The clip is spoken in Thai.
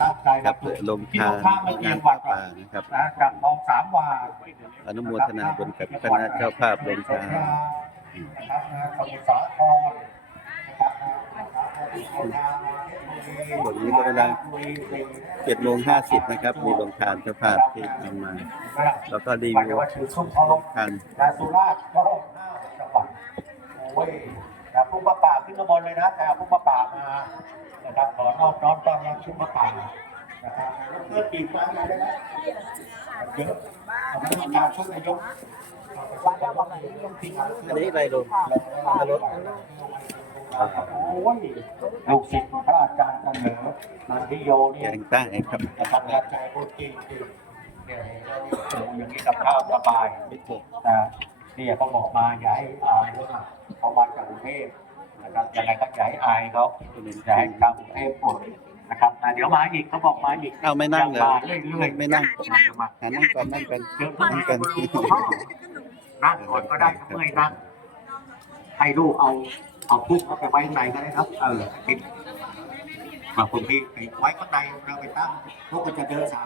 ตั้งใจครับฝึกลงที่ทาตรงข้ามไม่งเกีงายนงวัดป่านะครับนะจากคลองสามวาอนุโมทนาบุญกับคณะเจ้าภาพลงทานนะครับนะสมุทรสาครนะครับนะวันนี้ก็เวลาเจ็ดโมงห้าสิบนะครับ มีลงทานเจ้าภาพที่นำมา แล้วก็รีวิวว่าชื่อซุ้มทองลงทานนะสุราษฎร์ก็ห้าจังหวัดโอ้ยนะพุ่ง ประป่าขึ้นมาบนเลยนะแต่เอาพุ่งประป่ามานะครับขอนอบน้อมต้อนรับชุดประป่านะครับเพื่อปีกมาได้ไหมเยอะทำให้การช่วยนายกว่าจะว่าต้องปีกมาอันนี้อะไรลงมารถโอ้ยลูกศิษย์พระอาจารย์เสนอนันทิโยแกเนี่ยงใต้ครับนะครับกระจายพูดจริงจริงเนี่ยอย่างนี้กับข้าวสบายไม่ถูกนะเนี่ยเขาบอกมาอย่าให้อายเขาเขามาจากกรุงเทพ นะครับยังไงก็อย่าให้อายเขาอย่าให้ชาวกรุงเทพปวดนะครับนะเดี๋ยวมาอีกเขาบอกมาอีกเอาไม่นั่งเลยมาเรื่อยๆไม่นั่งมาหานั่งก่อนนั่งกันเดี๋ยวนั่งกันนั่งก่อนก็ได้ถ้าเมื่อยนั่งให้ลูกเอาเอาปุ๊บเอาไปไว้ข้างในก็ได้ครับเออติดมาคุณพี่ไว้ข้างในเราไปตั้งพวกก็จะเดินสาม